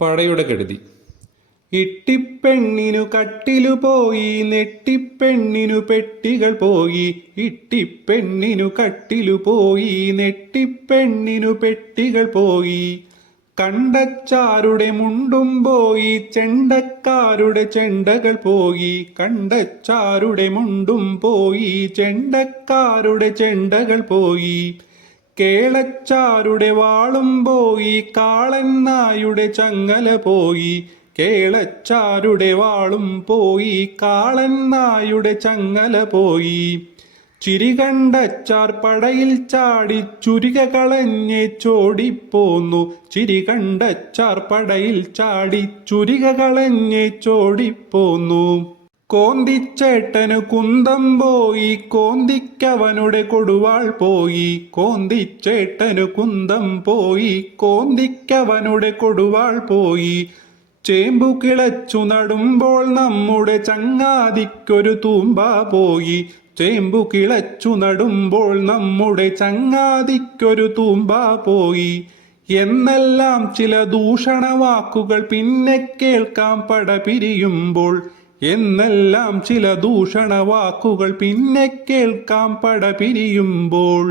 പടയുടെ കെടുതി. ഇട്ടിപ്പെണ്ണിനു കട്ടിലു പോയി നെട്ടിപ്പെണ്ണിനു പെട്ടികൾ പോയി ഇട്ടിപ്പെണ്ണിനു കട്ടിലു പോയി നെട്ടിപ്പെണ്ണിനു പെട്ടികൾ പോയി. കണ്ടച്ചാരുടെ മുണ്ടും പോയി ചെണ്ടക്കാരുടെ ചെണ്ടകൾ പോയി. കണ്ടച്ചാരുടെ മുണ്ടും പോയി ചെണ്ടക്കാരുടെ ചെണ്ടകൾ പോയി. കേളച്ചാരുടെ വാളും പോയി കാളൻ നായുടെ ചങ്ങല പോയി. കേളച്ചാരുടെ വാളും പോയി കാളൻ നായുടെ ചങ്ങല പോയി. ചിരികണ്ടച്ചാർ പടയിൽ ചാടി ചുരിക കളഞ്ഞെ ചോടിപ്പോന്നു. ചിരികണ്ടച്ചാർ പടയിൽ ചാടി ചുരിക കളഞ്ഞെ ചോടിപ്പോന്നു. കോന്തിച്ചേട്ടന് കുന്തം പോയി കോന്തിക്കവനുടെ കൊടുവാൾ പോയി കോന്തിച്ചേട്ടന് കുന്തം പോയി കോന്തിക്കവനുടെ കൊടുവാൾ പോയി. ചേമ്പു കിളച്ചു നടുമ്പോൾ നമ്മുടെ ചങ്ങാതിക്കൊരു തൂമ്പ പോയി. ചേമ്പു കിളച്ചു നടുമ്പോൾ നമ്മുടെ ചങ്ങാതിക്കൊരു തൂമ്പ പോയി. എന്നെല്ലാം ചില ദൂഷണവാക്കുകൾ പിന്നെ കേൾക്കാം പട പിരിയുമ്പോൾ എന്നെല്ലാം ചില ദൂഷണ വാക്കുകൾ പിന്നെ കേൾക്കാം പട പിരിയുമ്പോൾ